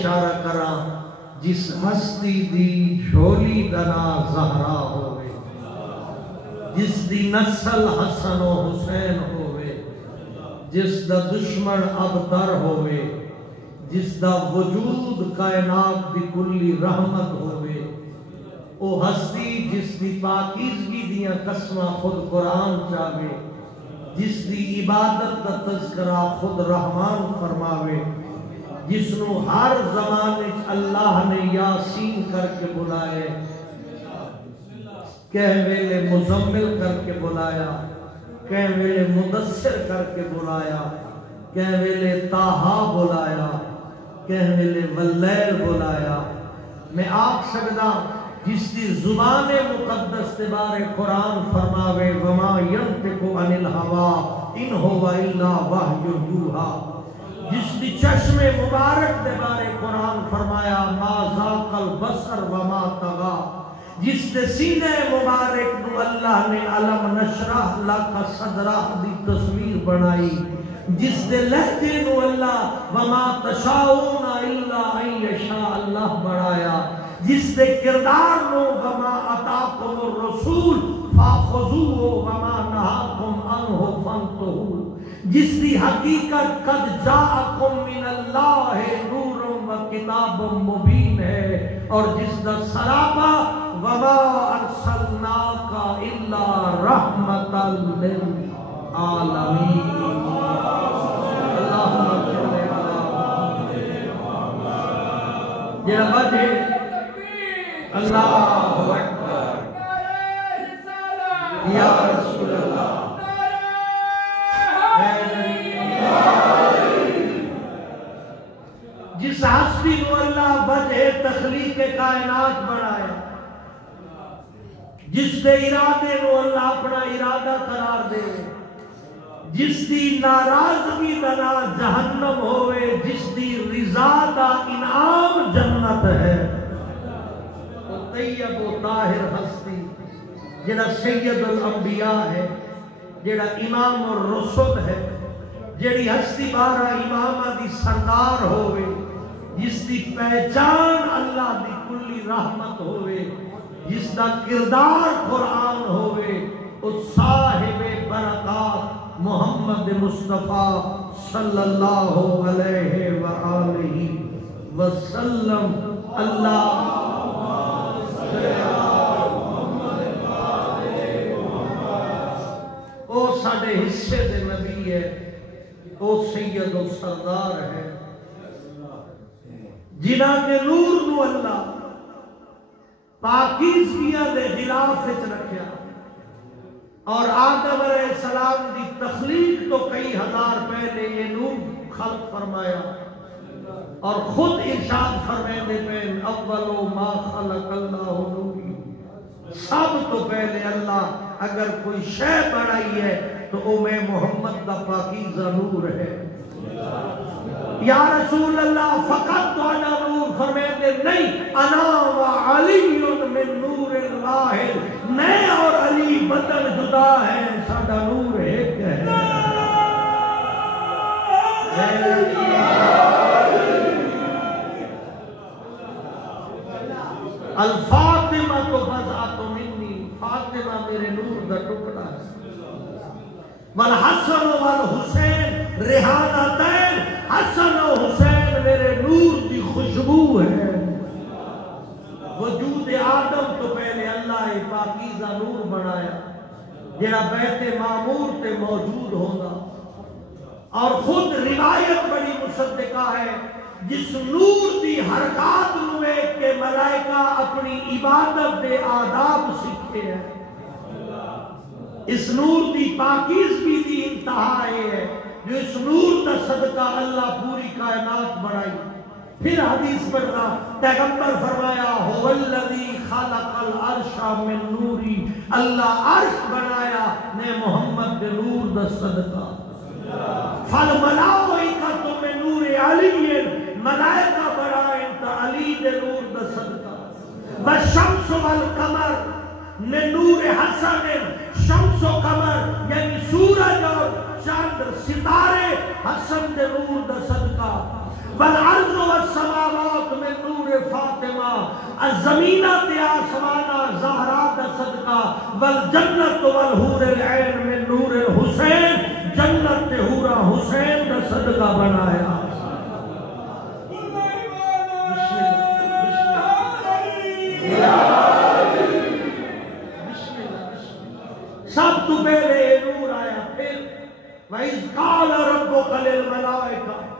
اشارہ کرا جس ہستی دی جھولی دنا زہرا ہوئے، جس دی نسل حسن و حسین ہوئے، جس دا دشمن ابتر ہوئے، جس دا وجود کائنات دی کلی رحمت ہوئے، او ہستی جس دی پاکیزگی دیاں قسمہ خود قرآن چاہے، جس دی عبادت دا تذکرہ خود رحمان فرماوے، جس نو ہر زمانے اللہ نے یاسین کر کے بلائے، کہہ ویلے مزمل کر کے بلایا، کہہ ویلے مدثر کر کے بلایا، کہہ ویلے تاہا بلایا، کہہ ویلے واللیل بلایا۔ میں آگ سکدا جس دی زبان مقدس تبار قرآن فرماوے وما ینطق عن الہوى ان هو الا وحی یوحی، جس دی چشم مبارک دے بارے قرآن فرمایا ما ذاق البصر وما طغى، جس دے سینے مبارک نو اللہ نے علم نشرح لک صدرہ دی تصویر بنائی، جس دے لہجے نو اللہ وما تشاؤون الا ان یشاء اللہ بنایا، جس دے کردار نو وما اتاکم الرسول فاخذوه وما نہاکم عنہ فانتہوا، جس دی حقیقت قد جاءکم من اللہ نور و کتاب مبین ہے، اور جس دا سراپا وما ارسلناک الا رحمتا للعالمین۔ اللہم صلی یا وجہ اللہ اکبر یا رسول اللہ۔ جس ہستی کو اللہ وجہ تخلیق کائنات بنایا، جس دے ارادے کو اللہ اپنا ارادہ قرار دے، جس دی ناراضگی دا جہنم ہوئے، جس دی رضا دا انعام جنت ہے، وہ طیب و طاہر ہستی جڑا سید الانبیاء ہے، جڑا امام الرسل ہے، جڑی ہستی بارہ امامہ دی سردار ہوئے، جس دی پہچان اللہ دی کلی رحمت ہوئے، جس دا کردار قرآن ہوئے، اس صاحب برکات محمد مصطفیٰ صلی اللہ علیہ وآلہ وسلم۔ اللہ او ساڑھے حصے دے نبی ہے، او سید و سردار ہے، جنہاں کے نور نو اللہ پاکیزگیاں دے غلاف وچ رکھیا، اور آدم علیہ السلام دی تخلیق تو کئی ہزار پہلے یہ نور خلق فرمایا، اور خود ارشاد فرمانے پہ اول ما خلق اللہ نوری، سب تو پہلے اللہ اگر کوئی شے بنائی ہے تو او میں محمد دا پاکیزہ نور ہے۔ یا رسول اللہ فقط تو انا نور، فرماتے نہیں انا و علی من نور اللہ، میں اور علی بدل جدا ہے، ساڈا نور ایک ہے۔ الفاطمہ تو بضعۃ منی، فاطمہ میرے نور دا ٹکڑا ہے۔ والحسن والحسین ریحانتین، حسن و حسین میرے نور دی خوشبو ہے۔ وجود آدم تو پہلے اللہ پاکیزہ نور بنایا، جڑا بیت معمور تے موجود ہوگا، اور خود روایت بڑی مصدقہ ہے، جس نور دی حرکات ہوئے کہ ملائکہ اپنی عبادت دے آداب سکھے ہیں۔ اس نور دی پاکیزگی دی انتہا ہے جو اس نور دا صدقہ اللہ پوری کائنات بڑھائی۔ پھر حدیث پڑھنا، پیغمبر فرمایا هو الذی خلق العرش من نوری، اللہ عرش بنایا نے محمد دے نور دا صدقہ۔ فالملائکۃ من نور علی، ملائکہ بڑھائیں تا علی دے نور دا صدقہ۔ والشمس والقمر من نور حسن، شمس و قمر یعنی سورج اور چاند ستارے حسن دے نور دا صدقہ۔ والارض والسماوات زمینہ تے آسمانہ زہرا دا صدقہ والجنت والحور العین من نور الحسین جنت تے حورا حسین دا صدقہ بنایا سب تو پہلے نور آیا پھر وَإِذْ قَالَ رَبُّكَ لِلْمَلَائِكَةِ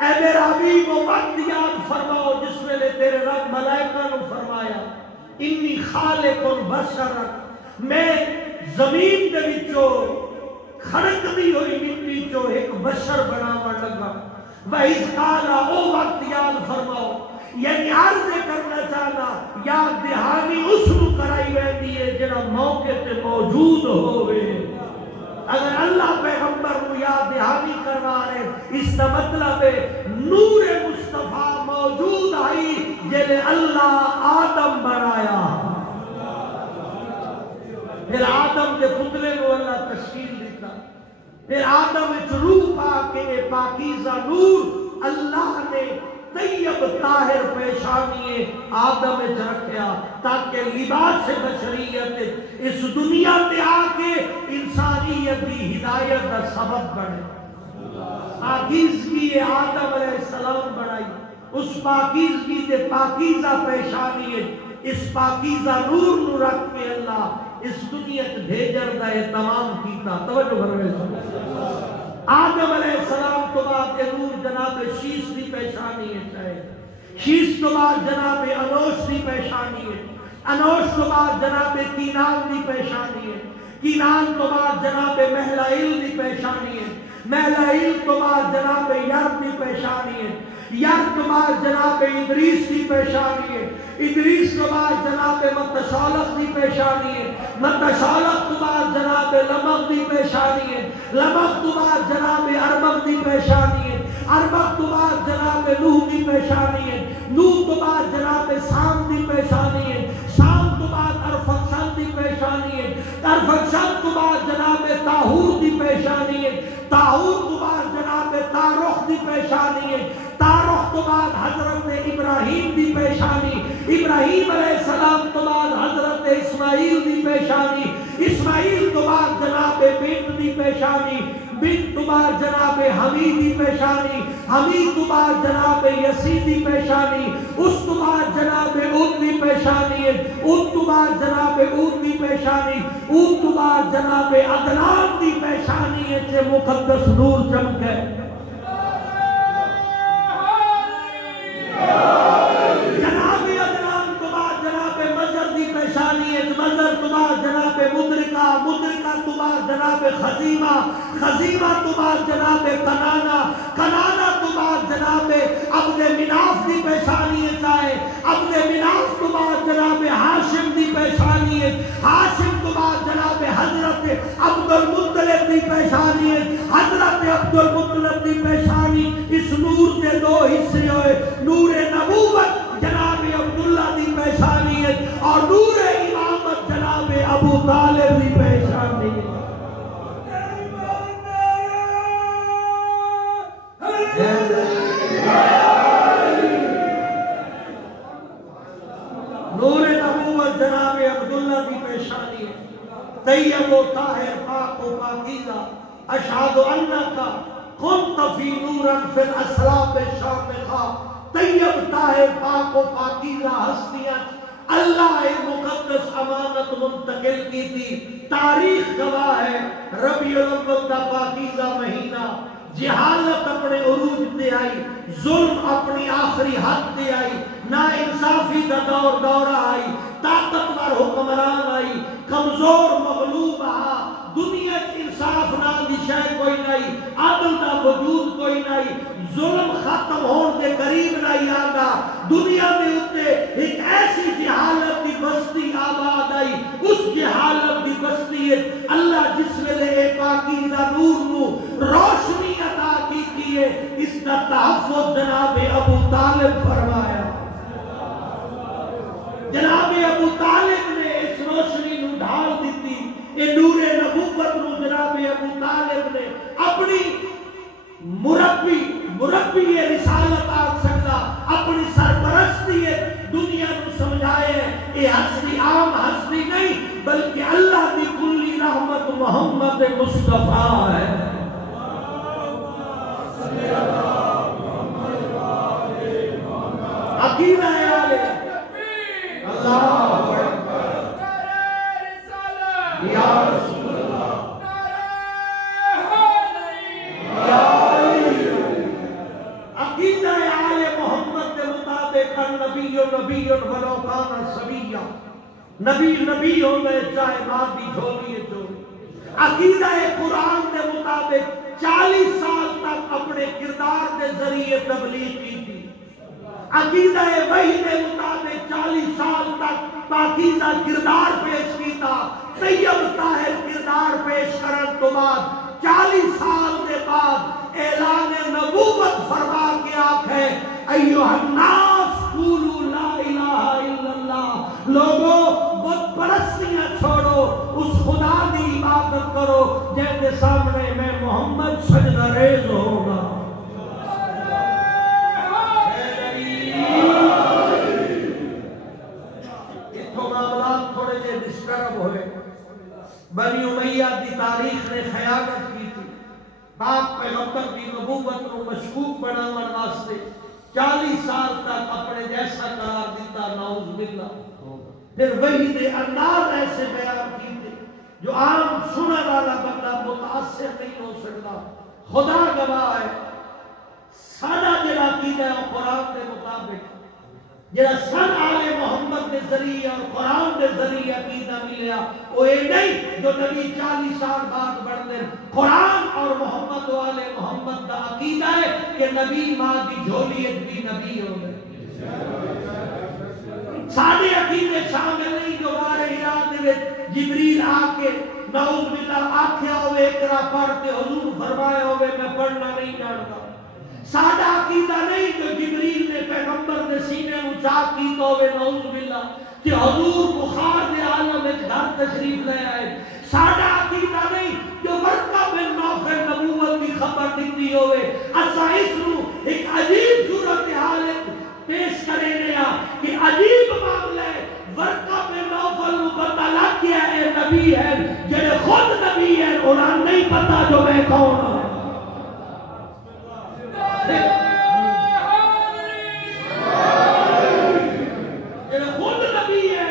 اے میرا حبیب وہ وقت یاد فرماؤ جس میں نے تیرے رب ملائکہ نے فرمایا انی خالق بشر میں زمین دے وچوں کھڑکدی ہوئی مٹی چوں ایک بشر بناون لگا وَإِذْ قَالَ او وقت یاد فرماؤ یعنی عرض کرنا چاہنا یاد دہانی اس نو کرائی ویندی ہے جڑا موقع تے موجود ہوئے اگر اللہ پیغمبر کو یاد دہانی کروا رہے اس کا مطلب ہے نور مصطفیٰ موجود آئی جلے اللہ آدم بنایا پھر آدم کے پتلے کو اللہ تشکیل دیتا پھر آدم روح پاکے پاکیزہ نور اللہ نے طیب طاہر پیشانی آدم رکھیا تاکہ لباس بشریت اس دنیا تے آکے انسانیت دی ہدایت کا سبب بنے پاکیزگی آدم علیہ السلام بنائی اس پاکیزگی تے پاکیزہ پیشانی اس پاکیزہ نور نو رکھ کے اللہ اس دنیا تے بھیجر دا تمام کیتا توجہ بھروے آدم علیہ السلام تو بعد نور جناب شیش دی پیشانی ہے شیش تو بعد جناب انوش دی پیشانی ہے انوش تو بعد جناب کینان دی پیشانی ہے کینان تو بعد جناب محلائل دی پیشانی ہے محلائل تو بعد جناب یرب دی پیشانی ہے یرب تو بعد جناب ادریس دی پیشانی ہے ادریس تو بعد جناب متشالق دی پیشانی ہے متشالق تو بعد جناب لمق دی پیشانی ہے لمق تو بعد جناب ارمق دی پیشانی ہے ارمق تو بعد جناب نوح دی پیشانی ہے نوح تو بعد جناب سام دی پیشانی ہے سام تو بعد ارفخشد دی پیشانی ہے ارفخشد تو بعد جناب تاہور دی پیشانی ہے تاہور تو بعد جناب تارخ دی پیشانی ہے تارخ تو بعد حضرت ابراہیم دی پیشانی ابراہیم علیہ السلام تو بعد حضرت اسماعیل دی پیشانی اسماعیل تو بعد جناب بنت دی پیشانی بنت تو بعد جناب حمید دی پیشانی حمید تو بعد جناب یسید دی پیشانی اس تو بعد جناب اود دی پیشانی اود تو بعد جناب اود دی پیشانی اود تو بعد جناب عدنان دی پیشانی ہے مقدس نور چمکے جناب عدنان تو بعد جناب مزر دی پیشانی ہے مزر تو بعد جناب مدرکہ مدرکہ تو بعد جناب خزیمہ خزیمہ تو بعد جناب کنانا کنانا تو بعد جناب عبد مناف دی پیشانی ہے چاہے عبد مناف تو بعد جناب ہاشم دی پیشانی ہے ہاشم تو بعد جناب حضرت عبد المطلب دی پیشانی ہے حضرت عبد المطلب دی پیشانی اس نور کے دو حصے ہوئے نور نبوت جناب عبداللہ دی پیشانی ہے اور نور امامت جناب ابو طالب دی پیشانی ہے نور نبوت جناب عبداللہ دی پیشانی ہے طیب و طاہر پاک و پاکیزہ اشہد انکا کنت فی نورا فی الاسلام شامخہ طیب طاہر پاک و پاکیزہ ہستیاں اللہ مقدس امانت منتقل کی تھی تاریخ گواہ ہے ربیع الاول کا پاکیزہ مہینہ جہالت اپنے عروج دے آئی ظلم اپنی آخری حد دے آئی نا انصافی دا دورہ آئی طاقتور حکمران آئی کمزور مغلوب آ دنیا انصاف نام دی شے کوئی نہیں عدل دا وجود کوئی نہیں ظلم ختم ہون کے قریب نہیں آگا دنیا میں اتے ایک ایسی جہالت دی بستی آباد آئی اس جہالت دی بستی ہے اللہ جس ویلے اے پاکیزہ نور نو روشنی عطا کی ہے اس کا تحفظ جناب ابو طالب فرمایا جناب ابو طالب نے اس روشنی نو ڈھال دیتی اے نور نبوت نو جناب ابو طالب نے اپنی مربی رسالت آگ سکتا اپنی سرپرستی دنیا نو یہ ہستی عام ہستی نہیں بلکہ اللہ کی کلی رحمت محمد مصطفیٰ ہے. عقیدہ ہے اللہ یا رسول اللہ عقیدہ آل محمد کے مطابق نبی ولو کان صبیا نبی نبی ہو گئے چاہے ماں بھی جھولی جو. عقیدہ قرآن کے مطابق 40 سال تک اپنے کردار کے ذریعے تبلیغ کی تھی. عقیدہ وحی کے مطابق 40 سال تک پاکیزہ کردار پیش کیتا. طیب طاہر کردار پیش کرن تو بعد 40 سال کے بعد اعلان نبوت فرما کے آکھے ایھا الناس قولوا لا الہ الا اللہ. لوگوں بت پرستیاں چھوڑو اس خدا کی عبادت کرو جن کے سامنے میں محمد سجدہ ریز ہوگا. بنی امیہ کی تاریخ نے خیانت کی تھی. پاک پیغمبر کی نبوت کو مشکوک بنانے واسطے 40 سال تک اپنے جیسا قرار دیتا. نعوذ باللہ. پھر وہی دے انداز ایسے بیان کی تھے جو عام سننے والا بندہ متاثر نہیں ہو سکتا. خدا گواہ ہے سارا جڑا عقیدہ ہے قرآن کے مطابق جڑا سن آل محمد کے ذریعے اور قرآن کے ذریعے عقیدہ ملیا وہ یہ نہیں جو نبی 40 سال بعد بڑھ دیں. قرآن اور محمد والے محمد کا عقیدہ ہے کہ نبی ماں کی جھولیت بھی نبی ہو گئے. سارے عقیدے شامل نہیں جو بارے ارادے میں جبریل آ کے نعوذ باللہ آکھیا ہوئے اقرا پڑھ کے حضور فرمایا ہوئے میں پڑھنا نہیں جانتا. سادہ عقیدہ نہیں جو جبریل نے پیغمبر کے سینے اونچا کیتا ہوئے نعوذ باللہ کہ حضور بخار کے عالم میں گھر تشریف لے آئے. سادہ عقیدہ نہیں جو ورقہ بن نوفل نبوت کی خبر دیتی ہوئے اسا اس نو ایک عجیب صورتحال پیش کرے گیا کہ عجیب معاملہ ہے. ورقہ بن نوفل کو پتہ لگ گیا اے نبی ہے جڑے خود نبی ہے انہیں نہیں پتا جو میں کون ہوں. خود نبی ہے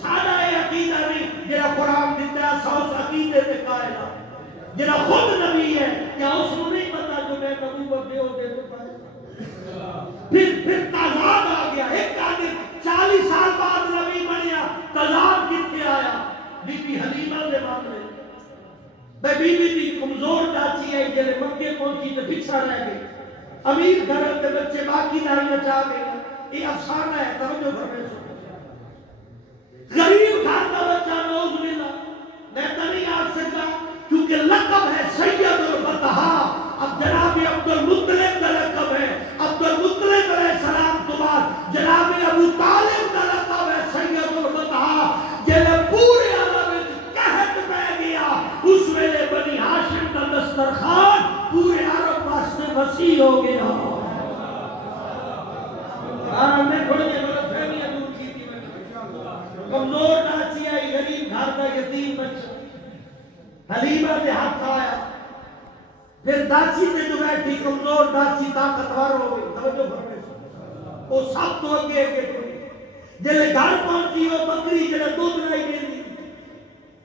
سارا یہ عقیدہ نہیں جڑا قرآن دیتا ہے سوس عقیدے میں قائل ہے. جڑا خود نبی ہے کیا اس کو نہیں پتا جو میں نبوت دے ہوتے تو قائل. پھر تضاد آ گیا. ایک آدمی 40 سال بعد نبی بنیا. تضاد کتنے آیا؟ بی بی حلیمہ نے معاملے بی بی بھی کمزور چاچی ہے جڑے مکے پہنچی تو پچھا رہ گئی. امیر گھر کے بچے باقی داریاں چاہ گئے. یہ افسانہ ہے توجہ کرنے سو. غریب گھر کا بچہ نعوذ باللہ میں تو نہیں آ سکتا کیونکہ لقب ہے سید البطحاء. اب جناب عبد المطلب کا لقب ہے. عبد المطلب علیہ السلام تو بعد جناب ابو طالب کا لقب ہے سید البطحاء. جب پورے عالم میں قحط پہ گیا اس ویلے بنی ہاشم کا دسترخوان پورے عرب واسطے وسیع ہو گیا. ہم نے تھوڑی دیر غلط فہمیاں دور کی تھی. کمزور چاچی آئی غریب گھر کا یتیم بچہ حلیمہ کے ہاتھ آیا. پھر داچی نے جو بیٹھی کمزور داچی طاقتور ہو گئی. توجہ کرنے وہ سب تو اگے کوئی جلے گھر پہنچی ہو بکری جلے دودھ نہیں دیتی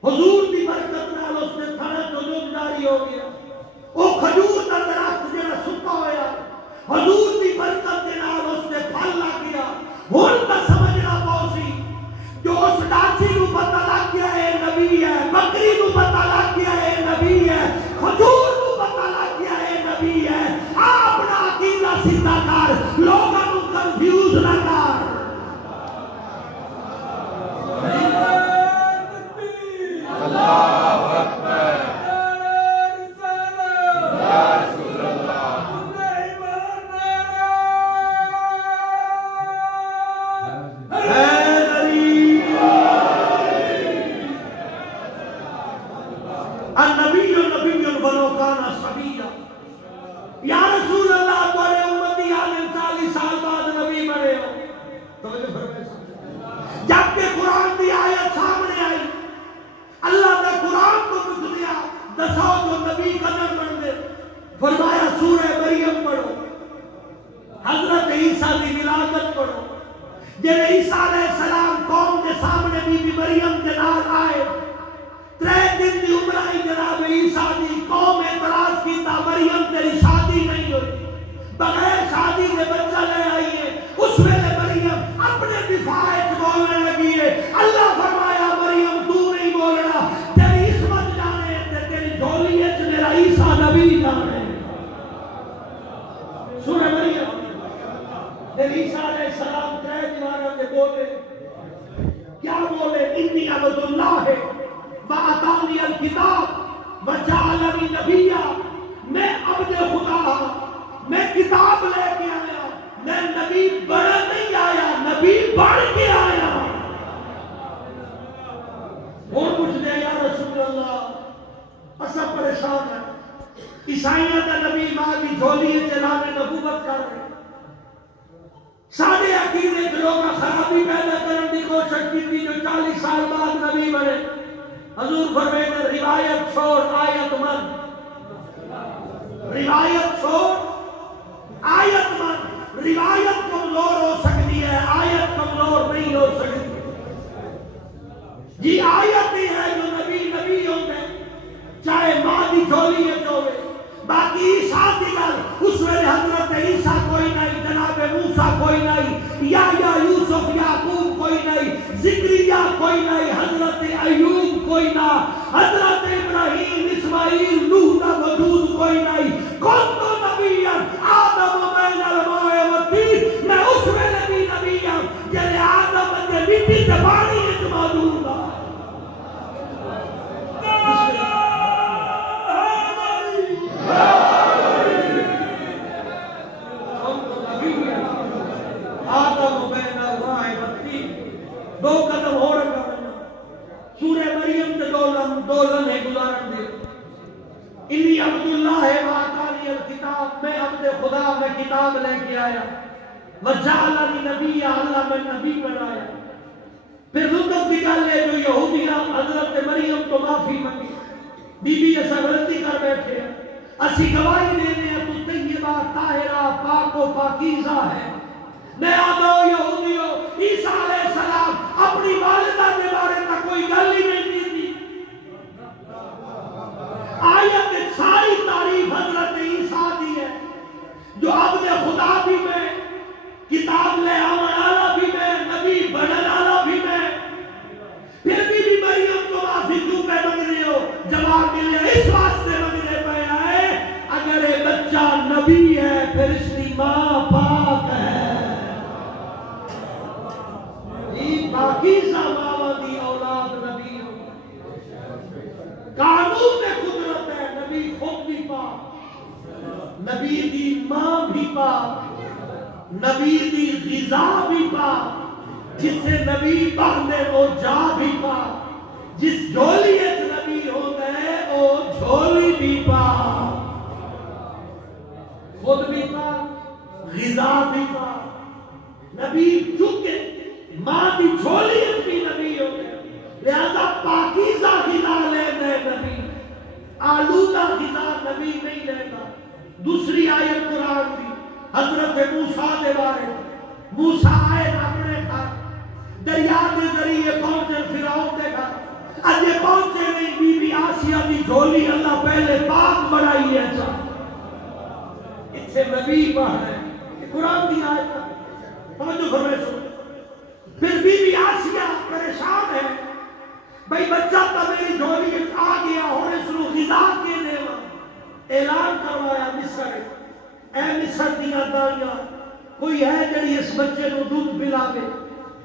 حضور دی برکت نال اس نے تھڑے تو دودھ جاری ہو گیا. وہ کھجور کا درخت جڑا ستا ہویا حضور دی برکت کے نال اس نے پھل لگ گیا. ہن تا سمجھنا پوسی جو اس ڈاچی نو پتہ لگ گیا اے نبی ہے. بکری نو پتہ لگ گیا اے نبی ہے. کھجور نو پتہ لگ گیا اے نبی ہے. اپنا عقیدہ سیدھا کر لوگاں نو کنفیوز نہ کر. اللہ اکبر. یا رسول اللہ. عیسیٰ کی ولادت پڑھو جب عیسیٰ علیہ السلام قوم کے سامنے بی بی مریم کے نال آئے 3 دن کی عمر آئی جناب عیسیٰ کی قوم اعتراض کیتا مریم تیری شادی نہیں ہوئی بغیر شادی کے بچہ لے آئیے اس ویلے مریم اپنے دفاع بولنے لگی ہے اللہ فرمایا مریم تو نہیں بولنا تیری عصمت جانے تیری جھولی ہے میرا عیسیٰ نبی جانے سورہ مریم تیری عیسیٰ علیہ السلام 3 دیواروں سے بولے کیا بولے انی عبد اللہ ہے وَأَتَانِيَ الْكِتَابَ وَجَعَلَنِي نَبِيًّا میں عبد خدا میں کتاب لے کے آیا میں نبی بڑھ نہیں آیا نبی بڑھ کے آیا اور کچھ دے یا رسول اللہ اصلا پریشان ہے عیسائیوں کا نبی ماں کی جھولی چلانے نبوت کر رہے سارے عقیدے کے لوگ خرابی پیدا کرنے کی کوشش کی تھی جو 40 سال بعد نبی بنے حضور فرمائے روایت چھوڑ آیت من روایت چھوڑ آیت من روایت کمزور ہو سکتی ہے آیت کمزور نہیں ہو سکتی جی آیت ہی ہے جو نبی نبی ہوتے چاہے ماں دی جھولی ہے جو باقی عیسیٰ کی گل اس ویلے حضرت عیسیٰ کوئی نہیں جناب موسیٰ کوئی نہیں یا یوسف یعقوب کوئی نہیں زکریا کوئی نہیں حضرت ایوب کوئی نہ حضرت ابراہیم اسماعیل نوح کا وجود کوئی نہیں کون تو نبی آدم بین الماء والطین میں اس ویلے بھی نبی ہوں جلے آدم کے مٹی سے پانی موجود ہے دو قدم ہو رکھا بنا سورہ مریم کے دولن ہے گزارن دے انی عبداللہ ہے وآتانی الکتاب میں عبد خدا میں کتاب لے کے آیا وجعلنی نبی اللہ میں نبی بنایا پھر لطف کی گل ہے جو یہودیاں حضرت مریم تو معافی منگی بی بی ایسا غلطی کر بیٹھے ہیں اسی گواہی دینے ہیں تو طیبہ طاہرہ پاک و پاکیزہ ہے میں آدھو یہودیوں عیسیٰ علیہ السلام اپنی والدہ کے بارے میں کوئی گل ہی نہیں کی تھی آیت ساری تعریف حضرت عیسیٰ دی ہے جو عبد خدا بھی میں کتاب لے آمن آلہ بھی میں نبی بڑھن آلہ بھی میں پھر بھی مریم کو معافی کیوں پہ مانگ رہے ہو جواب ملے اس واسطے مانگنے پہ آئے اگر یہ بچہ نبی ہے پھر اس کی ماں پاک ہے پاکیزہ ماں دی اولاد نبی ہو قانون میں قدرت ہے نبی خود بھی پاک نبی دی ماں بھی پاک نبی دی غذا بھی پاک جس سے نبی باندھے وہ جا بھی پاک جس جھولیت نبی ہوتا ہے وہ جھولی بھی پاک خود بھی پاک غذا بھی پاک نبی چونکہ ماں کی جھولیت بھی نبی ہوتے لہذا پاکیزہ غذا لینے نبی آلودہ غذا نبی نہیں لیتا دوسری آیت قرآن کی حضرت موسیٰ کے بارے موسیٰ آئے اپنے گھر دریا کے ذریعے پہنچے فرعون کے گھر اجے پہنچے نہیں بی بی آسیہ کی جھولی اللہ پہلے پاک بنائی ہے اتنے نبی باہر ہے یہ قرآن کی آیت ہے توجہ فرمائے سن پھر بی بی آسیہ پریشان ہے بھئی بچہ تا میری جھولی آ گیا اور اس نو غذا کے دیوا اعلان کروایا مصر اے مصر دیا داریاں کوئی ہے جڑی اس بچے نو دودھ پلاوے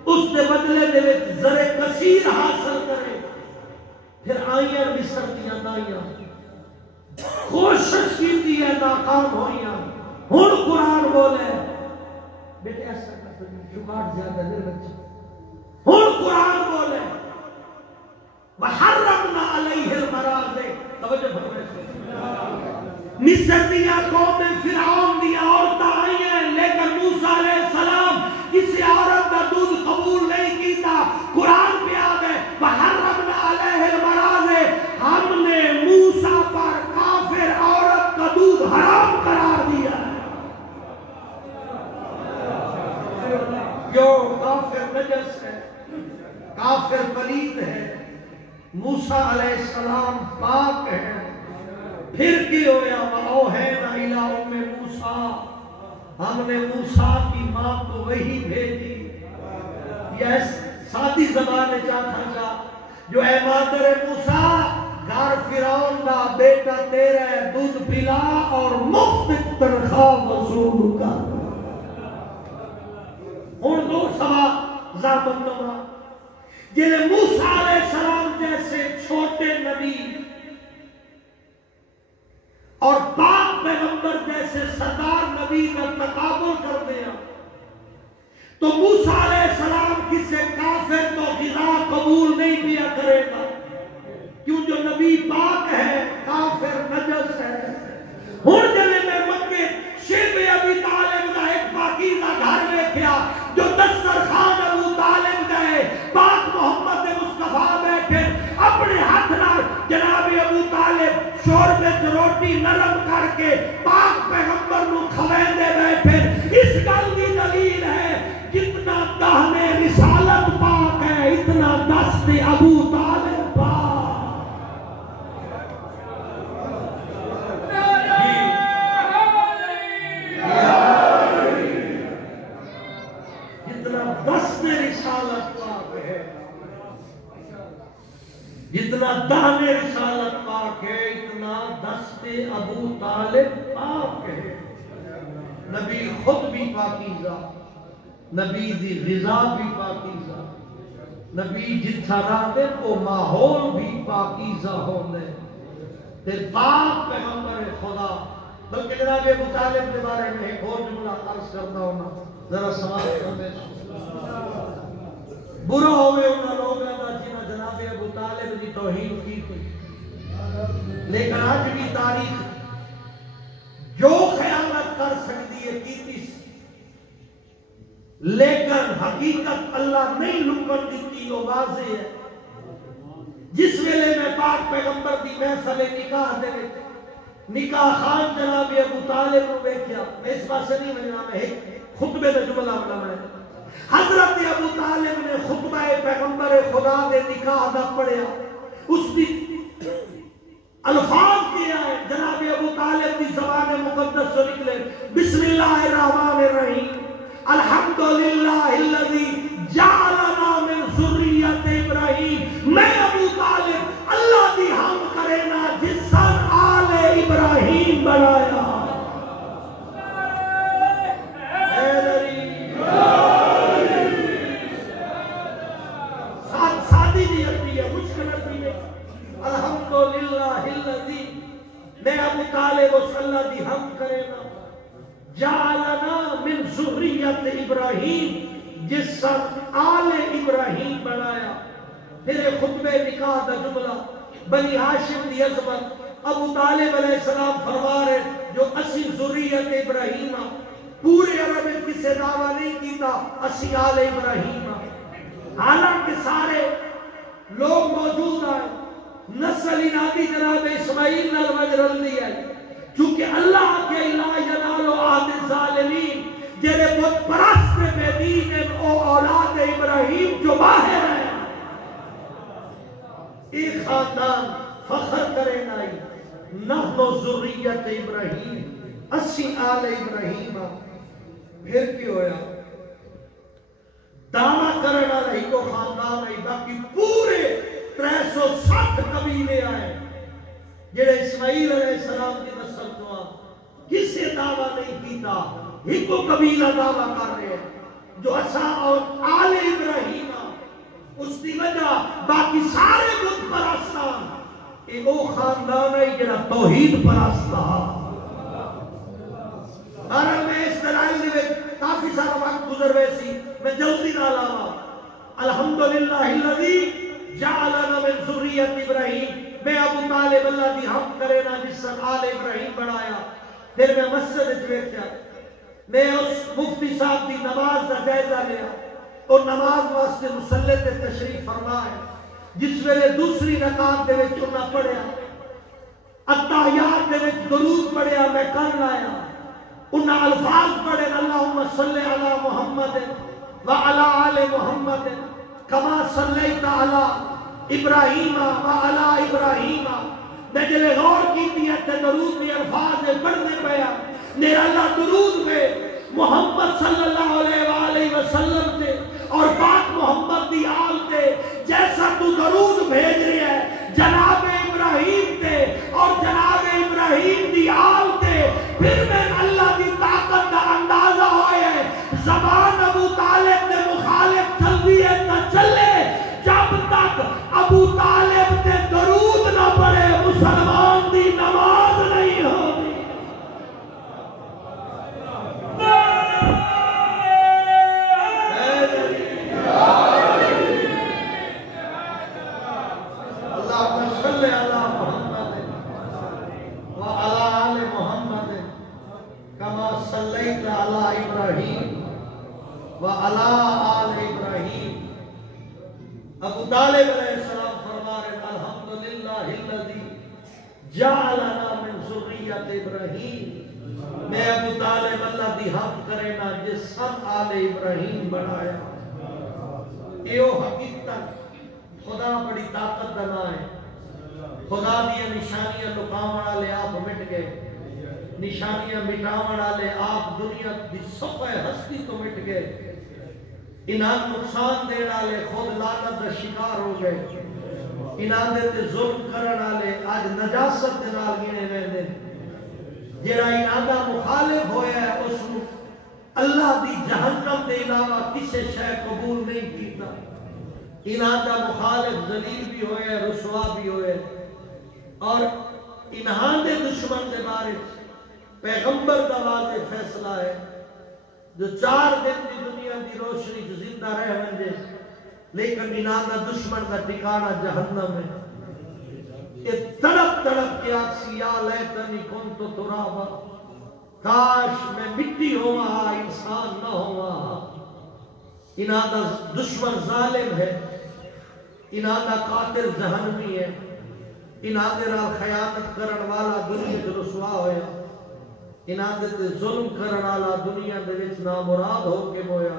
اس نے بدلے دے وچ زر کثیر حاصل کرے پھر آئیاں مصر دیا داریاں کوشش کی دی ہے ناکام ہوئیاں ہن قرآن بولے بیٹے ایسا کرتے ہیں شکار زیادہ دیر بچے ہن قرآن بولے وحرمنا علیہ المراضع توجہ فرمائے مصر دیا قوم فرعون دیا عورتیں آئی ہیں لیکن موسیٰ علیہ السلام کسی عورت کا دودھ قبول نہیں کیتا قرآن پہ آ گئے وحرمنا علیہ المراضع ہم نے موسیٰ پر کافر عورت کا دودھ حرام قرار دیا کیوں؟ کافر نجس ہے، کافر پلید ہے، موسیٰ علیہ السلام پاک ہے، پھر کی ہویا وَأَوْحَيْنَا إِلَىٰ أُمِّ مُوسَىٰ، ہم نے موسیٰ کی ماں کو وہی بھیجی. یہ سادی زبان میں چاہتا تھا جو اے مادر موسیٰ گھر فرعون دا بیٹا تیرا ہے، دودھ پلا اور مفت تنخواہ وصول کر. ہن دو سوا زامن نما جنہیں موسیٰ علیہ السلام جیسے چھوٹے نبی اور پاک پیغمبر جیسے سردار نبی کا تقابل کر دیا تو موسیٰ علیہ السلام کسی کافر تو غذا قبول نہیں کیا کرے گا، کیوں جو نبی پاک ہے کافر نجس ہے. ہن جلے میں مکے شیب ابی طالب کا ایک پاکیزہ گھر دیکھا جو دسترخوان ابو طالب گئے، پاک محمد مصطفیٰ بیٹھے اپنے ہاتھ نال جناب ابو طالب شوربے سے روٹی نرم کر کے پاک پیغمبر نو کھویندے بیٹھے. اس گل کی دلیل ہے جتنا دہنے رسالت پاک ہے اتنا دست ابو طالب پاک. جتنا دست رسالت پاک ہے، جتنا دہنے رسالت پاک ہے اتنا دست ابو طالب پاک ہے. نبی خود بھی پاکیزہ، نبی دی غذا بھی پاکیزہ، نبی جتھا رہتے کو ماحول بھی پاکیزہ ہونے تے پاک پیغمبر خدا. بلکہ جناب ابو طالب کے بارے میں ایک اور جملہ عرض کرتا ہونا ذرا سماعت کرنے. برا ہوئے انہاں لوگوں کا جنہاں جناب ابو طالب کی توہین کی تھی، لیکن آج بھی تاریخ جو خیانت کر سکتی ہے کیتی، لیکن حقیقت اللہ نہیں لکن دیتی وہ واضح ہے. جس ویلے میں پاک پیغمبر دی محفل نکاح دے نکاح خان جناب ابو طالب کو دیکھا، میں اس بات سے نہیں ملنا، میں ایک خطبے میں جملہ بنا ہے. حضرت ابو طالب نے خطبہ پیغمبر خدا دے نکاح دا پڑھیا، اس دی الفاظ کیا ہے جناب ابو طالب کی زبان مقدس سے نکلے بسم اللہ الرحمن الرحیم الحمدللہ الذی جعلنا من ذریت ابراہیم. میں ابو طالب اللہ دی حمد کرے نا جس سن آل ابراہیم بنایا. سادی دی عربی ہے، مشکل عربی ہے. الحمدللہ الذی، میں ابو طالب اس اللہ دی حمد کرے نا جعلنا من ذریت ابراہیم جس سن آل ابراہیم بنایا. میرے خطبے نکاح دا جملہ بنی ہاشم دی عظمت ابو طالب علیہ السلام فرما رہے جو اسی ذریت ابراہیم پورے عرب میں کسی دعویٰ نہیں کیتا اسی آل ابراہیم. حالانکہ سارے لوگ موجود ہیں، نسل انادی جناب اسماعیل نال وجرل دی ہے، چونکہ اللہ کے لا ینال عہد الظالمین جنہیں بت پرست بے دین او اولاد ابراہیم جو باہر ہیں. ایک خاندان فخر کرے نائی نحن ذریت ابراہیم، اسی آل ابراہیم. پھر کی ہویا دعویٰ کرنا رہی کو خاندان رہی، باقی پورے 360 قبیلے آئے جڑے اسماعیل علیہ السلام کی نسل تو کسی دعویٰ نہیں کیتا. ایک کو قبیلہ دعویٰ کر رہے ہیں جو اسا اور آل ابراہیم. اس دی وجہ باقی سارے بت پرستان ایک وہ خاندان ہے جڑا توحید پرستا. اور میں اس دلائل میں کافی سارا وقت گزر رہے سی، میں جلدی نہ لاوا. الحمدللہ الذی جعلنا من ذریت ابراہیم، میں ابو طالب اللہ دی حمد کرے نا جس سے آل ابراہیم بنایا. پھر میں مسجد وچ بیٹھا، میں اس مفتی صاحب دی نماز دا جائزہ لیا اور نماز واسطے مصلی تے تشریف فرما ہے. جس ویلے دوسری رکعت دے وچ انہاں پڑھیا، اتحیات دے وچ درود پڑھیا، میں کر لایا. انہاں الفاظ پڑھے اللہم صلی علی محمد وعلی آل محمد کما صلیت علی ابراہیم وعلی ابراہیم. میں جلے غور کی دیت درود میں الفاظ پڑھنے پیا میرا اللہ درود میں محمد صلی اللہ علیہ وآلہ وسلم تے اور پاک محمد دی آل تے جیسا تو درود بھیج رہی ہے جناب ابراہیم تے اور جناب ابراہیم دی آل تے پھر میں اللہ دی طاقت دا اندازہ ہوئے زبان ابو طالب نے مخالف چل دیئے نہ چلے جب تک ابو طالب تے درود نہ پڑے مسلمان دی نماز نہیں ہوگی. اللہم صلی علی محمد وعلی آل محمد کما صلیت علی ابراہیم وعلی آل ابراہیم. ابو طالب علیہ السلام فرما رہے الحمدللہ الذی جعلنا من ذریت ابراہیم. میں ابو طالب اللہ دی حق کرے نا جس سب آل ابراہیم بنایا. ایو حقیقت خدا بڑی طاقت دنا ہے. خدا دیا نشانیاں لکاون والے آپ مٹ گئے نشانیاں مٹاون والے آپ دنیا دی صفحہ ہستی تو مٹ گئے. انہاں نقصان دین والے خود لعنت دا شکار ہو گئے. انہاں دے تے ظلم کرن والے اج نجاست دے نال گنے ویندے. جڑا انہاں دا مخالف ہویا ہے اس نو اللہ دی جہنم دے علاوہ کسے شے قبول نہیں کیتا. انہاں دا مخالف ذلیل بھی ہویا ہے رسوا بھی ہویا ہے. اور انہاں دے دشمن دے بارے پیغمبر دا واضح فیصلہ ہے جو 4 دن دی دنیا دی روشنی جو زندہ رہ ونجے لیکن انہاں دا دشمن دا ٹھکانہ جہنم ہے. یہ تڑپ تڑپ کے آکسی یا لیتنی کنت ترابا کاش میں مٹی ہوا انسان نہ ہوا. انہاں دا دشمن ظالم ہے. انہاں دا قاتل جہنمی ہے. انہاں دے نال خیانت کرن والا دنیا دے رسوا ہویا. انہاں دے تے ظلم کرن والا دنیا دے وچ نامراد ہو کے مویا.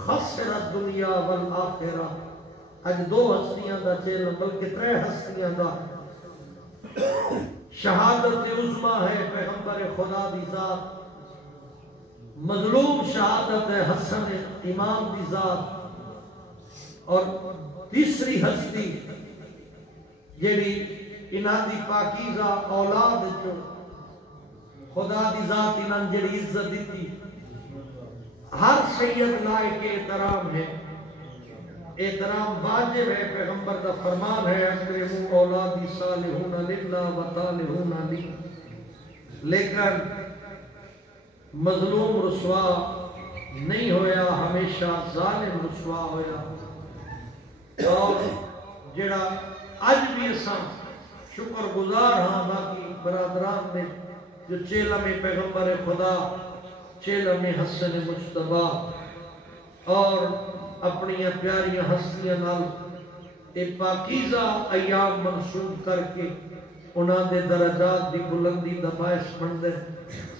خسرت دنیا والآخرہ. اج 2 ہستیاں دا چیل بلکہ 3 ہستیاں دا. شہادت عظمی ہے پیغمبر خدا دی ذات. مظلوم شہادت ہے حسن امام دی ذات. اور تیسری ہستی جیڑی انہاں دی پاکیزہ اولاد جو خدا دی ذات انہاں جیڑی عزت دیتی ہر سید لائق احترام ہے. احترام واجب ہے. پیغمبر کا فرمان ہے اکرموا اولادی صالحون للہ و طالحون لی. لیکن مظلوم رسوا نہیں ہویا ہمیشہ ظالم رسوا ہویا. اور جڑا اج بھی اساں شکر گزار ہاں باقی برادران نے جو چیلم پیغمبر خدا چیلم حسن مجتبی اور اپنی پیاریاں ہستیاں نال ایک پاکیزہ ایام منسوب کر کے انہاں دے درجات دی بلندی دا باعث بندے.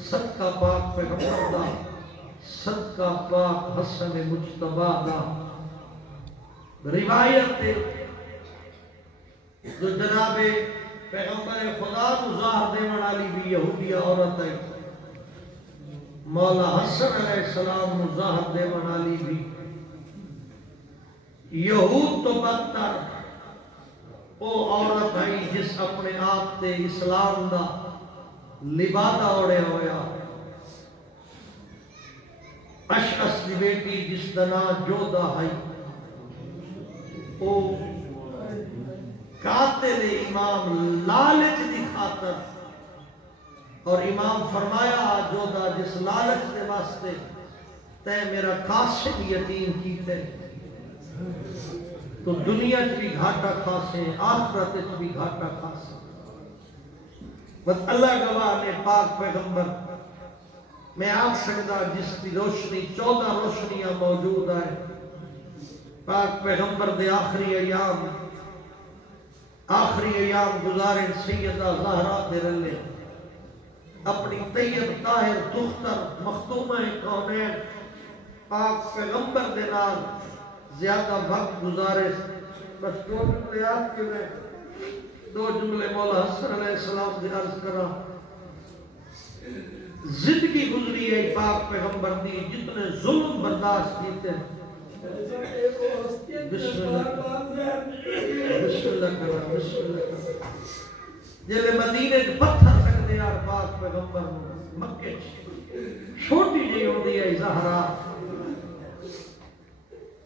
صدقہ پاک پیغمبر دا صدقہ پاک حسن مجتبی دا. روایت جو جناب پیغمبر خدا کو ظاہر دیون والی بھی یہودی عورت ہے. مولا حسن علیہ السلام کو ظاہر دیون والی بھی یہود تو بدتر او عورت ہے جس اپنے آپ تے اسلام دا لبادہ اوڑے ہویا. اشعث دی بیٹی جس دا نام جودہ ہے او قاتل امام لالچ دی خاطر. اور امام فرمایا جودہ جس لالچ دے واسطے تے میرا قاسم یتیم کیتے تو دنیا چ بھی گھاٹا کھاسے آخرت چ بھی گھاٹا کھاسے. بس اللہ گواہ نے پاک پیغمبر میں آگ سکتا جس کی روشنی 14 روشنیاں موجود ہیں. پاک پیغمبر دے آخری ایام گزارے سیدہ زہرا دے رلے. اپنی طیب طاہر دختر مخدومہ کونین پاک پیغمبر دے نال زیادہ وقت گزارے. بس دو جملے آپ کے میں دو جملے مولا حسن علیہ السلام دی عرض کرا. زندگی گزری ہے پاک پیغمبر دی جتنے ظلم برداشت کیتے ہیں. بسم اللہ کرا بسم اللہ کرا. جلے مدینے کے پتھر رکھ دے یار پاک پیغمبر مکے چھوٹی جی ہوندی ہے زہرا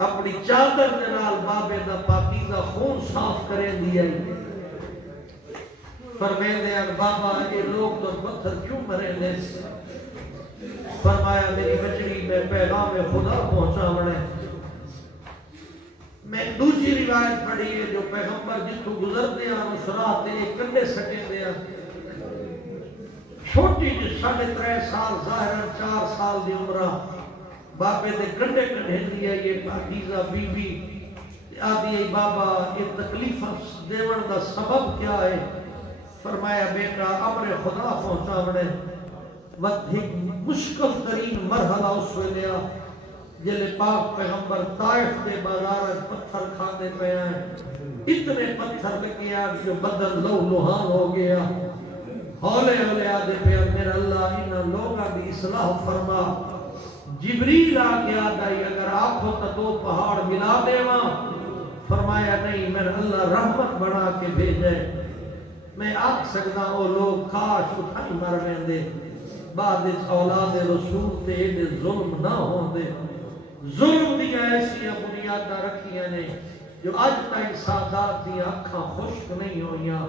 اپنی چادر دے نال بابے دا پاکیزہ خون صاف کریں دیا. فرمیندے ہیں بابا یہ لوگ تو پتھر کیوں مرے لے. فرمایا میری بچڑی میں پیغام خدا پہنچا بڑے. میں دوسری روایت پڑھی ہے جو پیغمبر جتوں گزرتے ہیں اس رات ایک کنڈے سکے دیا. چھوٹی جی 3.5 سال ظاہر 4 سال دی عمرہ بابے دے کنڈے کنڈے دیا. یہ پاکیزہ بی بی آدھی ای بابا یہ تکلیف دیون دا سبب کیا ہے. فرمایا بیٹا امر خدا پہنچا بڑے. وقت ایک مشکل ترین مرحلہ اس میں لیا جلے پاک پیغمبر طائف دے بازار پتھر کھاتے پہ ہیں. اتنے پتھر لگے آج جو بدن لو لوہان ہو گیا. ہولے ہولے آدھے پہ میرا اللہ انہا لوگا دی اصلاح فرما. جبریل آگے آدھائی اگر آنکھوں تا 2 پہاڑ ملا دے وہاں. فرمایا نہیں میرا اللہ رحمت بنا کے بھیجے. میں آگ سکتا ہوں لوگ کاش اٹھائی مر رہے دے بعد اس اولاد رسول تے دے ظلم نہ ہوں دے. ظلم دیا ایسی بنیادہ رکھیاں نے جو آج تک سادات دیا اکھاں خشک نہیں ہوئیاں.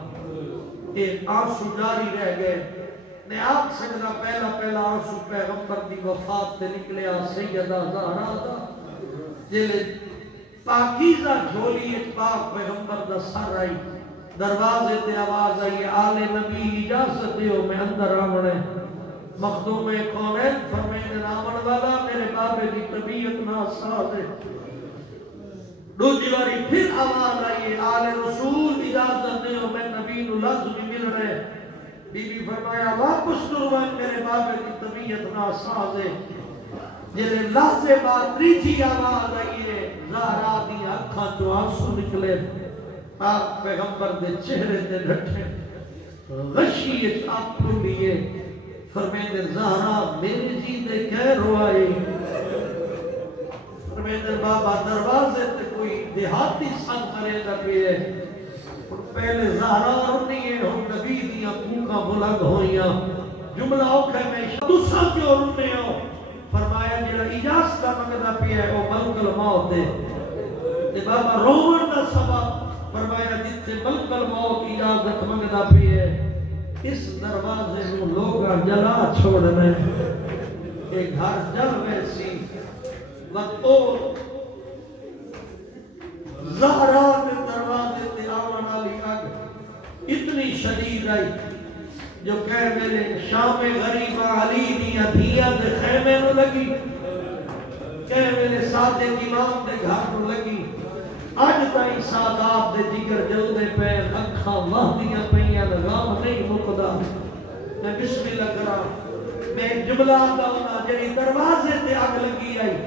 ایک آنسو جاری رہ گئے. نے آگ سکتا پہلا آنسو پیغمبر دی وفات تے نکلیا سیدہ زہرا دا. جلے پاکیزہ جھولی پاک پیغمبر دا سر آئی. دروازے تے آواز آئی آل نبی اجازت دیو میں اندر آمنے. مخدوم کونین فرمائنے آمن والا میرے بابے کی طبیعت ناساز ہے. دوسری باری پھر آواز آئی آل رسول اجازت دیو میں نبی نو لفظ بھی مل رہے. بی بی فرمایا واپس دروان میرے بابے کی طبیعت ناساز ہے. جنہیں لفظ بات تریجی آواز آئی ہے زہرا دی اکھاں جو آنسو نکلے. آپ پیغمبر دے چہرے دے ڈھٹھے غشی آپ کو لیے. فرمیندے زہرا میری جی دے کہہ روائی. فرمیندے بابا دروازے تے کوئی دیہاتی سن کرے دا پیے. پہلے زہرا رونی ہے ہم نبی دیا کوکاں بلند ہوئیاں. جملہ اوکھے میں دوسرا کیوں رونے ہو. فرمایا جڑا اجازت کا منگدا پیے او ملک الموت دے. تے بابا رومن دا سبب فرمایا جتے ملک الموت اجازت منگدا پیے اس دروازے میں لوگا جلا چھوڑنے. ایک گھر جل ویسی وقت او زہرا کے دروازے تے آون والی اگ اتنی شدید آئی جو کہہ میرے شام غریب علی دیا دیا دے خیمے نو لگی. کہہ میرے صادق امام دے گھر نو لگی. آج تائیں سادات دے جگر جلدے پہ اکھاں مہدیاں پہیاں غم نہیں مقدا. میں بسم اللہ کرا میں جملہ آتا ہونا جنہی دروازے تے آگ لگی آئی.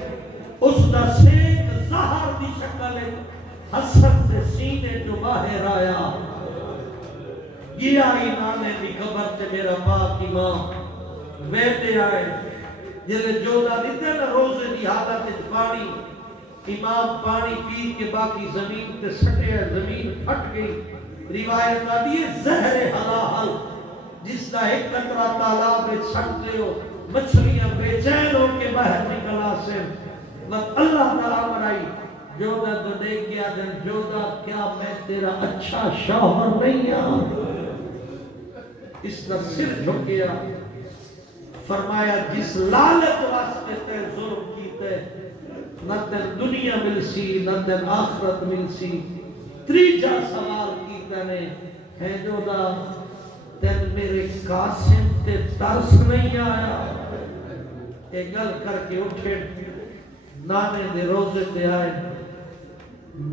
اس دا سیک زہر دی شکل حسن سے سینے جو باہر آیا. یہ آئی نانے دی قبر تے میرا پاک امام بیٹے آئے. جلے جو دا دیتے نا روزے دی حالت پانی. امام پانی پی کے باقی زمین تے سٹے ہے زمین پھٹ گئی. روایت آتی ہے زہر حلال جس کا ایک قطرہ تالاب میں چھٹ ہو مچھلیاں بے چین ہو کے باہر نکلا سے. وقت اللہ تعالیٰ مرائی جودا تو دیکھ گیا دن جودا کیا میں تیرا اچھا شوہر نہیں ہوں. اس کا سر جھک گیا. فرمایا جس لالت واسطے تے ظلم کیتے نہ تن دنیا مل سی نہ تن آخرت مل سی. تریجا سوال کیتا نے ہے جو دا تن میرے قاسم تے ترس نہیں آیا. ایک گل کر کے اٹھے نانے دے روزے تے آئے.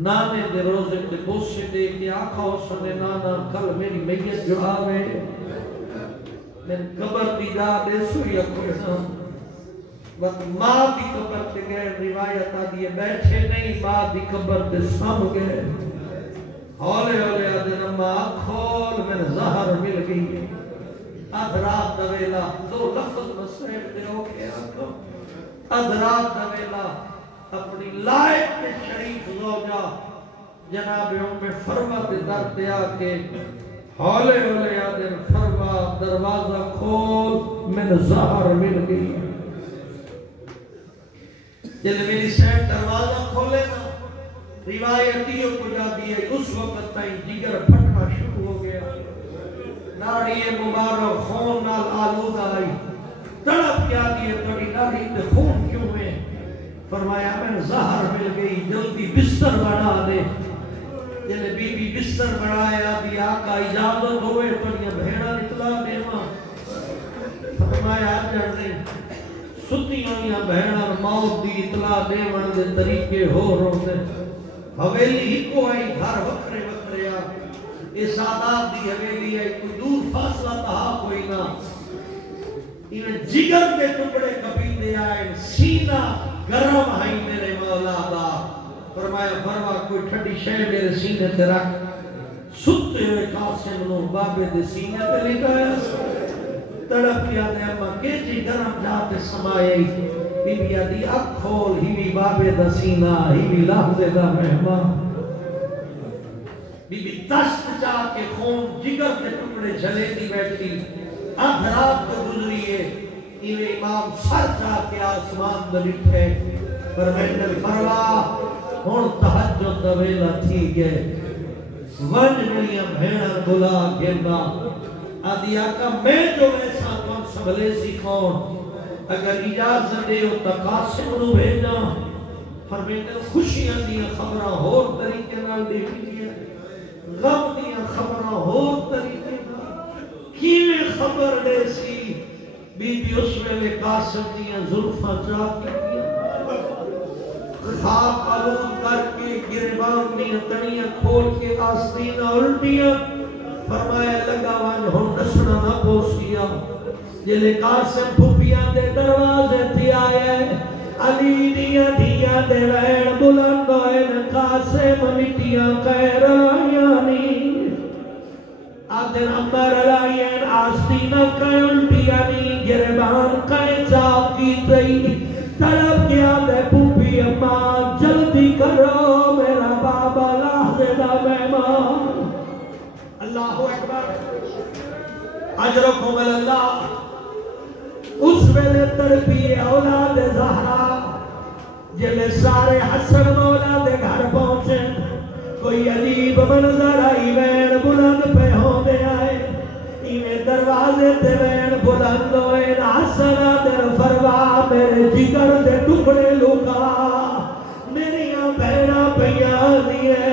نانے دے روزے تے بوسے دے کے آنکھا سنے نانا کل میری میت جو آوے من قبر دی جا دے سوئی اکھوڑا بس ماں دی قبر تے گئے روایت آدھی بیٹھے نہیں ماں دی قبر تے سام گئے ہولے ہولے آدھے ماں کھول میں زہر مل گئی ادرات دویلا دو لفظ مسئلہ دے ہو کے آنکھوں ادرات دویلا اپنی لائق کے شریف زوجہ جناب ام فرما دے در دے آکے ہولے ہولے آدھے فرما دروازہ کھول میں زہر مل گئی جلے میری سینٹ دروازہ کھولے نا روایتیوں کو جا دیئے اس وقت تائیں جگر پھٹنا شروع ہو گیا ناڑی مبارک خون نال آلود آئی تڑپ کیا دیئے تڑی ناڑی تے خون کیوں میں فرمایا میں زہر مل گئی جلدی بستر بنا دے جلے بی بی بستر بنایا دی آقا اجازت ہوئے تڑیاں بھیڑا نکلا دیما فرمایا جڑنے ستیاں یا بہنر موت دی اطلاع دے وردے طریقے ہو روتے حویلی ہی کو آئی گھر وکرے وکرے آ اس آداب دی حویلی ہے کوئی دور فاصلہ تہا کوئی نہ انہیں جگر کے ٹکڑے کبھی دے آئے سینہ گرم ہائی میرے مولا دا فرمایا فرما کوئی ٹھڑی شے میرے سینے تے رکھ ستے ہوئے قاسم نو بابے دے سینے تے لکھایا تڑپ کیا دے اما کہ جی گرم جاتے سمائے بی بی آدھی اک کھول ہی بھی بابے دا سینہ ہی بھی لحظے دا مہمان بی بی دست جا کے خون جگر کے ٹکڑے جھلے دی بیٹھی اب رات کو گزریے ایوے امام سر جا کے آسمان دلٹھے پر مہندر فروا ہون تحجد دویلہ تھی گئے ونج ملیاں بھیڑا گلا گرنا آدھی آقا میں جو ایسا کون سبلے سی کون اگر اجازت دے ہو تقاسم نو بھیجا فرمیتے خوشیاں دیا خبرہ ہور طریقے نال دیکھی دیا غم دیا خبرہ ہور طریقے نال کیویں خبر دے سی بی بی اس ویلے قاسم دیا ظلفہ چاہتی دیا خاک آلود کر کے گربان دیا تنیاں کھول کے آستینہ الٹیاں فرمایا لگا وان ہون نسڑا نہ پوسیا جلے قاسم پھوپیاں دے دروازے تھی آئے علی دیا دیا دے وین بلند ہوئے قاسم مٹیاں قیر آیانی آدھر امبر لائین آستینہ کئی الٹیانی گربان کئی چاپ کی تئی طلب کیا دے پھوپی اماں جلدی کرو میرا بابا لحظے دا مہمان اللہ اکبر اجرکم اللہ اس ویلے تربی اولاد زہرا جلے سارے حسن مولا دے گھر پہنچے کوئی عجیب منظر آئی وین بلند پہ ہونے آئے ایویں دروازے تے وین بلند ہوئے حسن در فروا میرے جگر دے ٹکڑے لکا میریاں بہنا پیاں دیئے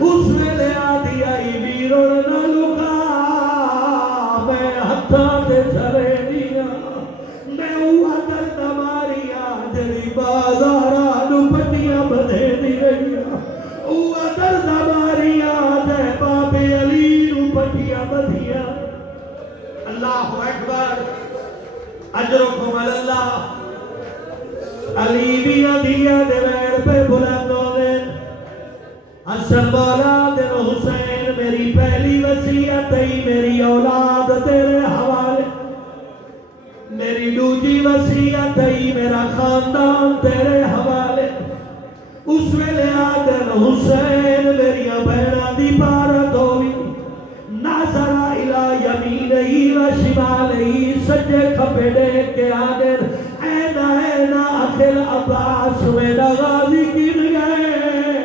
اس ویلے آدھی آئی ویرون نہ لکا میں ہتھاں دے جھرے دیا میں ہوا درد ماریا جلی بازارہ نو پٹیاں بدھے دی گیا ہوا درد ماریا جے بابے علی نو پٹیاں بدھیا اللہ اکبر اجرکم اللہ علی دیا دیا دے وین پہ بلندوں دے حسن مولا دن حسین میری پہلی وصیت ہی میری اولاد تیرے حوالے میری دوسری وصیت ہی میرا خاندان تیرے حوالے اس ویلے آدن حسین میری بہنا دی پارت ہوئی ناظرہ الہ یمینہی و شمالہی سجے کھپے دیکھ کے آدن اینا اینا اخل عباس میرا غازی کن گئے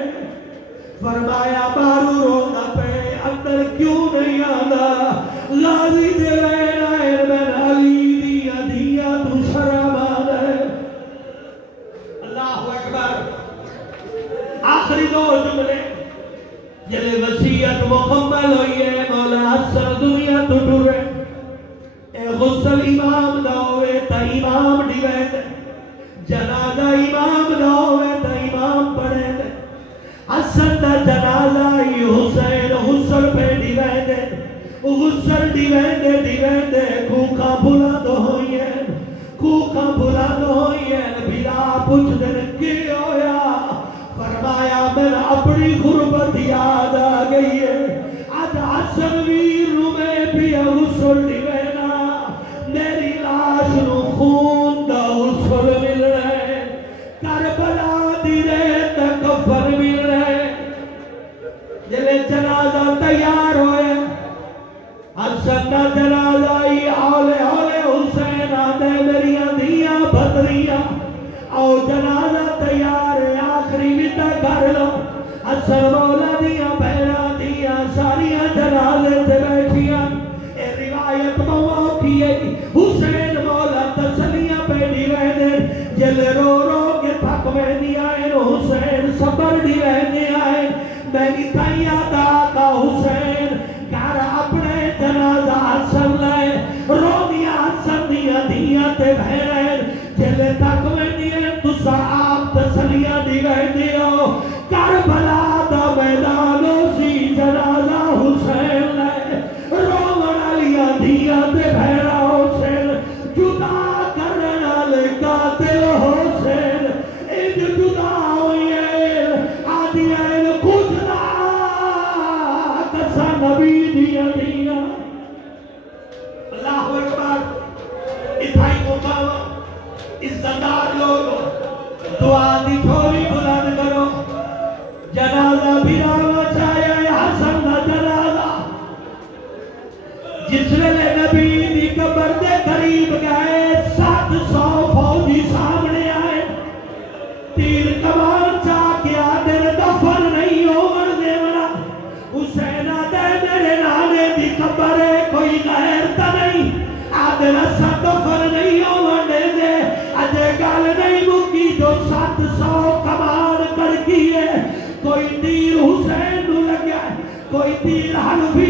فرمایا بارو رونا پہ اندر کیوں نہیں آنا غازی دے وین آئے من علی دیا دیا تو شرم آنے اللہ اکبر آخری دو جملے جلے وسیعت مکمل ہوئی ہے مولا حسن دنیا تو ڈورے اے غسل امام نہ ہوئے تا امام ڈیوے دے جنازہ امام نہ ہوئے تا امام پڑھے دے حسن دا جنازہ ہی حسین غسل پہ ڈیوے دے غسل دیوے کوکا بلند ہوئی ہیں کوکا بلند ہوئی ہیں بلا پوچھ دن کی ہویا فرمایا میرا اپنی غربت یاد آ گئی ہے آج عصر ویر میں بھی غسل دیوینا میری لاش نو خون دا غسل مل رہے کربلا دی ریت کفن مل رہے جلے جنازہ تیار ہوئے حسن دا جنازہ ہی اولے حسین آدھے میریاں دیاں بدریاں او جنازہ تیار ہے آخری ویتا کر لو حسن مولا دیاں بہنا دیاں ساریاں جنازے سے بیٹھیاں اے روایت موقعی ہے حسین مولا تسلیاں پیڑی ویدے جل رو رو کے تھک ویدی آئے حسین صبر دی ویدی آئے میں نے تائیہ دا کا حسین کار اپنے جنازہ حسن لائے رو دیا حسن دیا تے بہرین جلے تک ویدی ہے تسا آپ تسلیاں دی ویدی ہو کربلا دا میدانو سی جنازہ حسین لائے رو منالیا دیا تے بہرا حسین جدا کرنا لے قاتل حسین ایک جدا ہوئی ہے آدھی این کچھنا کسا نبی دیا دیا اللہ اکبر اتھائی مقامہ عزتدار لوگ دعا دی تھوڑی بلند کرو جنازہ بھی آنا چاہیے حسن دا جنازہ جس ویلے نبی دی قبر دے قریب گئے 700 فوجی سامنے آئے تیر کمان چاہ کے آدھے دفن نہیں ہوگن دیونا حسین آدھے میرے نانے دی قبر ہے کوئی غیر تا نہیں آدھے رسا دفن نہیں ہوگن دے آدھے گال نہیں مکی جو 700 کمان کر کی ہے کوئی تیر حسین نو لگیا کوئی تیر حنفی